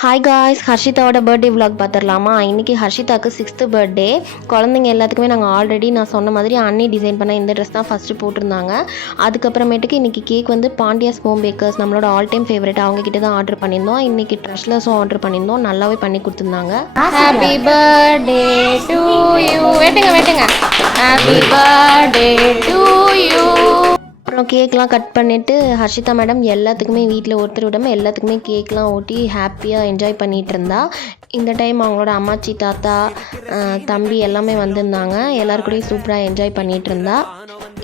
Hi guys, ஹர்ஷிதாவோட birthday vlog பார்த்துடலாமா? இன்றைக்கி ஹர்ஷிதாவுக்கு 6th birthday. குழந்தைங்க எல்லாத்துக்குமே நாங்கள் ஆல்ரெடி நான் சொன்ன மாதிரி அண்ணி டிசைன் பண்ண இந்த ட்ரெஸ் தான் ஃபஸ்ட்டு போட்டிருந்தாங்க. அதுக்கப்புறமேட்டுக்கு இன்றைக்கி கேக் வந்து பாண்டியாஸ் ஹோம் பேக்கர்ஸ், நம்மளோட ஆல் டைம் ஃபேவரட், அவங்கக்கிட்ட தான் ஆர்டர் பண்ணியிருந்தோம். இன்றைக்கி ட்ரெஸ்லெஸும் ஆர்டர் பண்ணியிருந்தோம். நல்லாவே பண்ணி கொடுத்துருந்தாங்க. Happy birthday to you. வெட்டுங்க. Happy birthday to you. அப்புறம் கேக்லாம் கட் பண்ணிவிட்டு ஹர்ஷிதா மேடம் எல்லாத்துக்குமே வீட்டில் ஒருத்தர் விடாமல் எல்லாத்துக்குமே கேக்லாம் ஊட்டி ஹாப்பியாக என்ஜாய் பண்ணிகிட்டு இருந்தா. இந்த டைம் அவங்களோட அம்மாச்சி, தாத்தா, தம்பி எல்லாமே வந்திருந்தாங்க. எல்லாருக்கூடயும் சூப்பராக என்ஜாய் பண்ணிகிட்டு இருந்தா.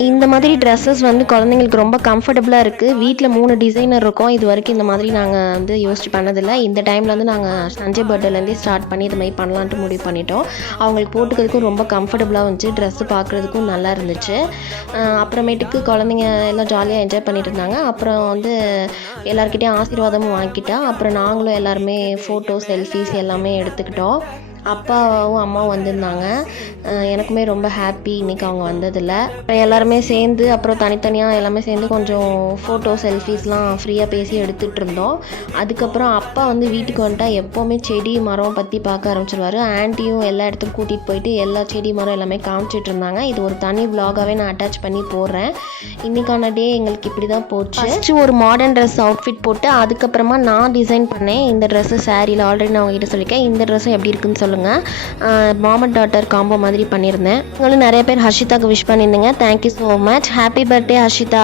இந்த மாதிரி ட்ரெஸ்ஸஸ் வந்து குழந்தைங்களுக்கு ரொம்ப கம்ஃபர்டபுளாக இருக்குது. வீட்டில் 3 டிசைனர் இருக்கோம். இது வரைக்கும் இந்த மாதிரி நாங்கள் வந்து யோசிச்சு பண்ணதில்லை. இந்த டைமில் வந்து நாங்கள் சஞ்சய் பர்த்டேலேருந்தே ஸ்டார்ட் பண்ணி இது மாதிரி பண்ணலான்ட்டு முடிவு பண்ணிட்டோம். அவங்களுக்கு போட்டுக்கிறதுக்கும் ரொம்ப கம்ஃபர்டபுளாக இருந்துச்சு. ட்ரெஸ்ஸு பார்க்குறதுக்கும் நல்லா இருந்துச்சு. அப்புறமேட்டுக்கு குழந்தைங்க எல்லாம் ஜாலியாக என்ஜாய் பண்ணிட்டு இருந்தாங்க. அப்புறம் வந்து எல்லாருக்கிட்டையும் ஆசீர்வாதமும் வாங்கிக்கிட்டா. அப்புறம் நாங்களும் எல்லாருமே ஃபோட்டோ, செல்ஃபீஸ் எல்லாமே எடுத்துக்கிட்டோம். அப்பாவும் அம்மாவும் வந்திருந்தாங்க. எனக்குமே ரொம்ப ஹாப்பி இன்றைக்கி அவங்க வந்ததில். எல்லாருமே சேர்ந்து அப்புறம் தனித்தனியாக எல்லாமே சேர்ந்து கொஞ்சம் ஃபோட்டோ, செல்ஃபீஸ்லாம் ஃப்ரீயாக பேசி எடுத்துகிட்டு இருந்தோம். அதுக்கப்புறம் அப்பா வந்து வீட்டுக்கு வந்துட்டா எப்போவுமே செடி மரம் பற்றி பார்க்க ஆரம்பிச்சிருவார். ஆன்ட்டியும் எல்லா இடத்துக்கும் கூட்டிகிட்டு போயிட்டு எல்லா செடி மரம் எல்லாமே காமிச்சிட்டு இருந்தாங்க. இது ஒரு தனி விலாகாகவே நான் அட்டாச் பண்ணி போடுறேன். இன்றைக்கான டே எங்களுக்கு இப்படி தான் போச்சு. ஃபஸ்ட்டு ஒரு மாடர்ன் ட்ரெஸ் அவுட்ஃபிட் போட்டு அதுக்கப்புறமா நான் டிசைன் பண்ணேன் இந்த ட்ரெஸ்ஸு சாரியில். ஆல்ரெடி நான் உங்ககிட்ட சொல்லியிருக்கேன். இந்த ட்ரெஸ்ஸும் எப்படி இருக்குன்னு சொல்லுங்கள். மாம் அண்ட் டாட்டர் காம்போ மாதிரி பண்ணியிருந்தேன். உங்களும் நிறைய பேர் ஹர்ஷிதாவுக்கு விஷ் பண்ணியிருந்தீங்க. Thank you so much. Happy birthday Harshita.